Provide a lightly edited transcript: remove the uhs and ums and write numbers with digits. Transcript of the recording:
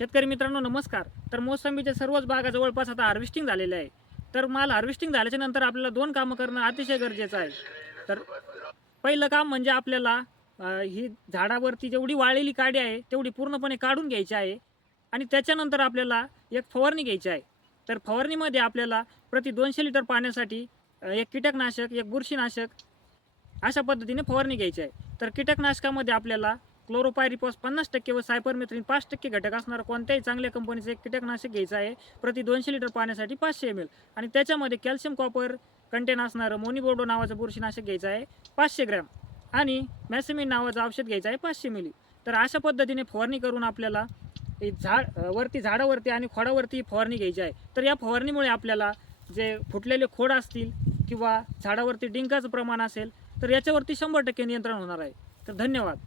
शेतकरी मित्रांनो नमस्कार. तर मोसंबीच्या सर्वच बागा जवळपास आता हार्वेस्टिंग झालेले आहे. तर माल हार्वेस्टिंग झाल्याच्या नंतर आपल्याला दोन कामं करणं अतिशय गरजेचं आहे. तर पहिलं काम म्हणजे आपल्याला ही झाडावरती जेवढी वाळलेली काडी आहे तेवढी पूर्णपणे काढून घ्यायची आहे आणि त्याच्यानंतर आपल्याला एक फवारणी घ्यायची आहे. तर फवारणीमध्ये आपल्याला प्रति 200 लिटर पाण्यासाठी एक कीटकनाशक, एक बुरशीनाशक अशा पद्धतीने फवारणी घ्यायची आहे. तर कीटकनाशकामध्ये आपल्याला क्लोरोपायरिफॉस 50% व सायपरमेथ्रिन 5% घटक असणारं कोणत्याही चांगल्या कंपनीचं एक कीटकनाशक घ्यायचं आहे प्रति 200 लिटर पाण्यासाठी 500 ml आणि त्याच्यामध्ये कॅल्शियम कॉपर कंटेन असणारं मोनिबोर्डो नावाचं बुरशीनाशक घ्यायचं आहे 500 ग्रॅम आणि मॅसेमिन नावाचं औषध घ्यायचं आहे 500 मिली. तर अशा पद्धतीने फवारणी करून आपल्याला झाडावरती आणि खोडावरती फवारणी घ्यायची आहे. तर या फवारणीमुळे आपल्याला जे फुटलेले खोड असतील किंवा झाडावरती डिंकाचं प्रमाण असेल तर याच्यावरती 100% नियंत्रण होणार आहे. तर धन्यवाद.